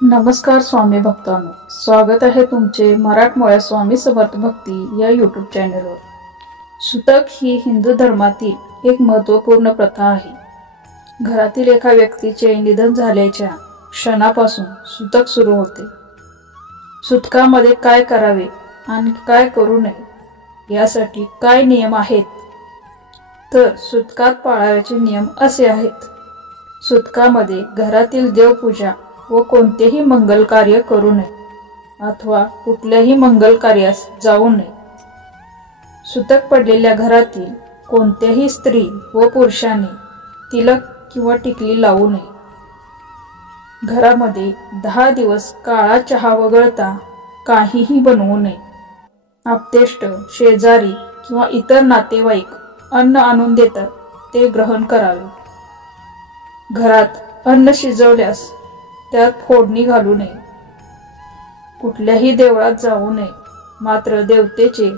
नमस्कार स्वामी भक्तांनो, स्वागत आहे तुमचे मराठमोळ्या स्वामी समर्थ भक्ती या यूट्यूब चॅनलवर। सुतक ही हिंदू धर्मातील एक महत्त्वपूर्ण प्रथा आहे। घरातील एका व्यक्तीचे निधन झाल्याच्या क्षणापासून सुतक सुरू होते। सुतकामध्ये काय करावे आणि काय करू नये यासाठी काय नियम आहेत, तर सुतकात पाळावयाचे नियम असे आहेत। सुतकामध्ये घरातील देवपूजा व कोणतेही मंगल कार्य करू नये अथवा कुठल्याही मंगल कार्यास जाऊ नये। सुतक पडलेल्या घरातील कोणत्याही स्त्री व पुरुषाने तिलक किंवा टिकली लावू नये। घरामध्ये 10 दिवस काळा चहा वगळता काहीही बनवू नये। आप्तेष्ट, शेजारी किंवा इतर नातेवाईक अन्न आणून देतात ते ग्रहण करावे। घरात अन्न शिजवल्यास त्यात फोडणी घालू नये। कुठल्याही देवळात जाऊ नये, मात्र देवतेचे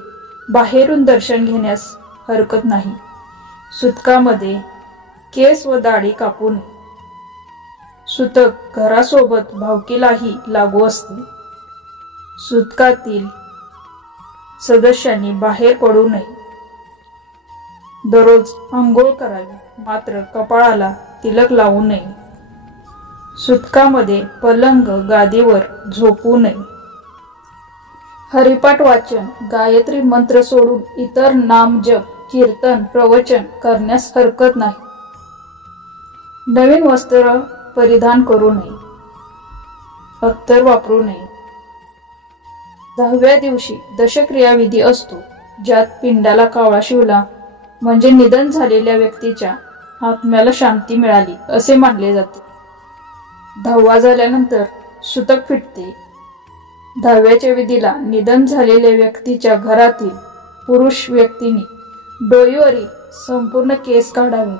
बाहेरून दर्शन घेण्यास हरकत नाही। सुतकामध्ये केस व दाढी कापू नये। सुतक घरासोबत भावकीलाही लागू असते। सुतकातील सदस्यांनी बाहेर पडू नये। दररोज अंघोळ करावी, मात्र कपाळाला तिलक लावू नये। सुतकामध्ये पलंग गादीवर झोपू नये। हरिपाठ वाचन, गायत्री मंत्र सोडून इतर नाम जप, कीर्तन, प्रवचन करण्यास हरकत नाही। नवीन वस्त्र परिधान करू नये। अत्तर वापरू नये। 10व्या दिवशी दशक्रियाविधी असतो, ज्यात पिंडाला कावळा शिवला म्हणजे निधन झालेल्या व्यक्तीच्या आत्म्याला शांती मिळाली असे मानले जाते। 10वा झाल्यानंतर सुतक फिटते। 10व्याच्या विधीला निधन झालेल्या व्यक्तीच्या घरातील पुरुष व्यक्तीने डोईवरील संपूर्ण केस काढावे।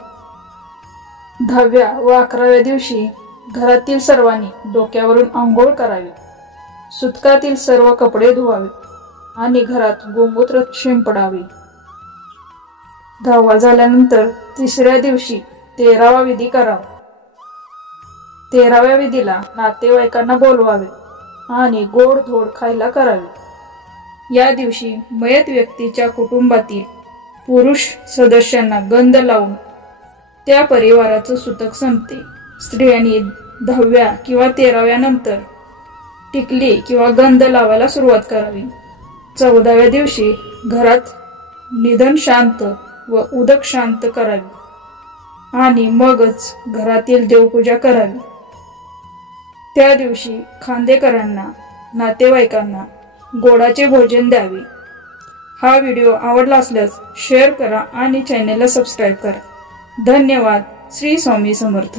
10व्या व 11व्या दिवशी घरातील सर्वांनी डोक्यावरून आंघोळ करावी। सुतकातील सर्व कपडे धुवावे आणि घरात गोमूत्र शिंपडावे। 10वा झाल्यानंतर 3ऱ्या दिवशी 13वा विधी करावा। 13व्या विधीला नातेवाईकांना बोलवावे आणि गोड धोड खायला करावे। या दिवशी मयत व्यक्तीच्या कुटुंबातील पुरुष सदस्यांना गंध लावून त्या परिवाराचं सुतक संपते। स्त्रियांनी 10व्या किंवा 13व्या नंतर टिकली किंवा गंध लावायला सुरुवात करावी। 14व्या दिवशी घरात निधन शांत व उदक शांत करावी आणि मगच घरातील देवपूजा करावी। त्या दिवशी खांदेकरांना, नातेवाईकांना गोडाचे भोजन द्यावे। हा व्हिडिओ आवडला असल्यास शेअर करा आणि चॅनेलला सबस्क्राईब करा। धन्यवाद। श्री स्वामी समर्थ।